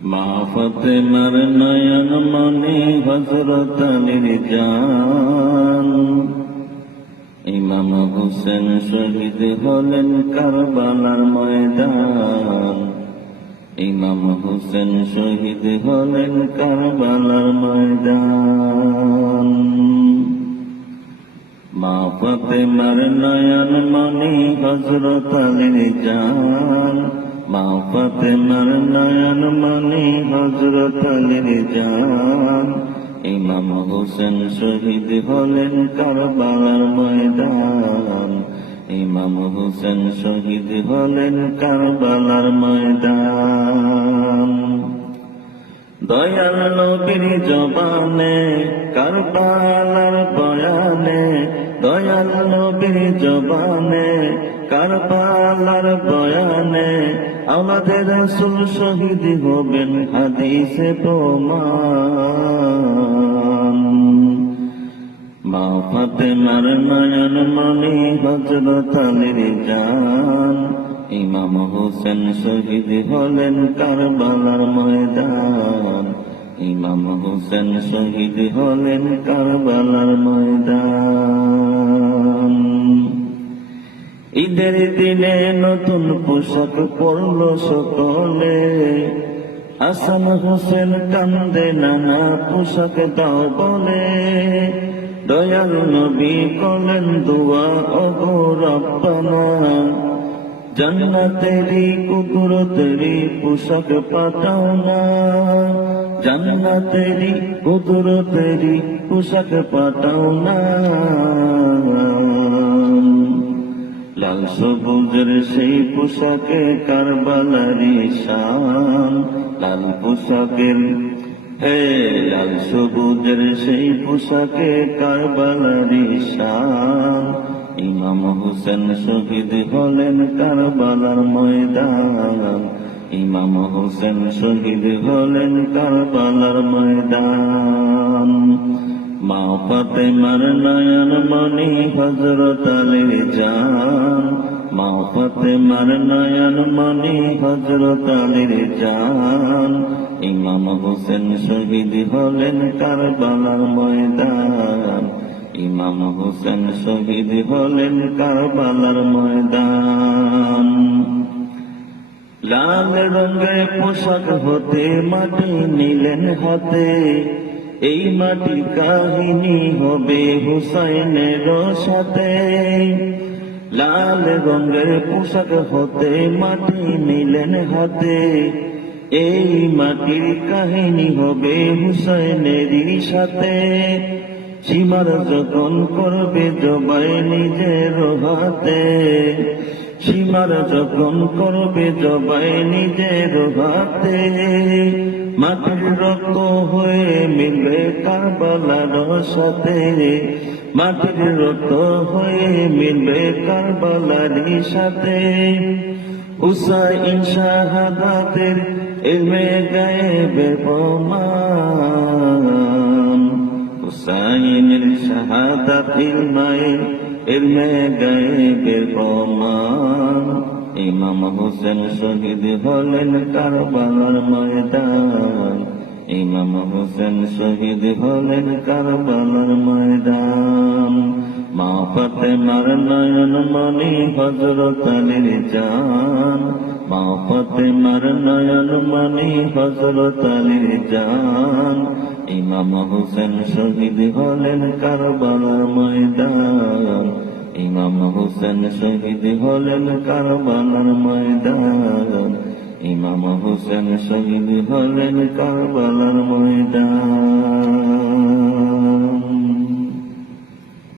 মা ফতেমার নয়ন মনে হজরত আলীর জান ইমাম হোসেন শহীদ হলেন কারবালার ময়দান। ইমাম হোসেন শহীদ হলেন কারবালার ময়দান। মা ফতেমার নয়ন মনি হজরত আলীর জান মা ফতেমার নয়ন মনি হজরত জান ইমাম হোসেন শহীদ হলেন কারবালার ময়দান। ইমাম হোসেন শহীদ হলেন কারবালার ময়দান। দয়াল নবীর জবানে, কারবালার বয়ানে, দয়াল নবীর জবানে কারবালার বয়ানে আমাদের রসুল শহীদ হবেন হাদিসে প্রমাণ। মা ফাতেমার নয়ন মনি হজরত আলীর জান। ইমাম হোসেন শহীদ হলেন কারবালার ময়দান। ইমাম হোসেন শহীদ হলেন কারবালার ময়দান। ঈদের দিনে নতুন পোশাক পরল সকলে। হাসান হোসেন কান্দে নানা পোশাক দাও বলে দয়াল নবী কলেন দুয়া অগরব্বানা জান্নাতেরি কুদরতেরি পোশাক পাঠাও না। জান্নাতেরি কুদরতেরি পোশাক পাঠাও না। লাল সবুজের সেই পোশাকে কারবালারি শান লাল পোশাকের হে লাল সবুজের সেই পোশাকে কারবালারি শান ইমাম হোসেন শহীদ হলেন কারবালার ময়দান। ইমাম হোসেন শহীদ হলেন কারবালার ময়দান। মা ফাতেমার নয়ন মনি হজরত আলীর জান। মা ফাতেমার নয়ন মনি হজরত আলীর জান। ইমাম হোসেন শহীদ হলেন কারবালার ময়দান। ইমাম হোসেন শহীদ হলেন কারবালার ময়দান। লাল রঙের পোশাক হতে মাটি নিলেন হাতে। এই মাটি কাহিনী হবে হুসাইনের সাথে। লাল রঙের পোশাক হতে মাটি নিলেন হাতে। এই মাটির কাহিনী হবে হুসাইনেরই সাথে। সীমার যখন করবে জবাই নিজের হাতে। সীমার যখন করবে জবাই নিজের হাতে। মাটির রক্ত হয়ে মিলবে কারবালার সাথে। মাটির রক্ত হয়ে মিলবে কারবালার সাথে। উষা হুসাইন শাহাদাতের এলমে গায়েবে প্রমাণ। হুসাইনের শাহাদাত ইলমায়ে ইলমে গায়েবের প্রমাণ। ইমাম হোসেন শহীদ হলেন কারবালার ময়দান। ইমাম হোসেন শহীদ হলেন কারবালার ময়দান। মা ফতেমার নয়ন মনি হজরত আলীর জান। মা ফাতেমার নয়ন মনি হজরত আলীর জান। ইমাম হোসেন শহীদ হলেন কারবালার ময়দান। ইমাম হোসেন শহীদ হলেন কারবালার ময়দান। ইমাম হোসেন শহীদ হলেন কারবালার ময়দান।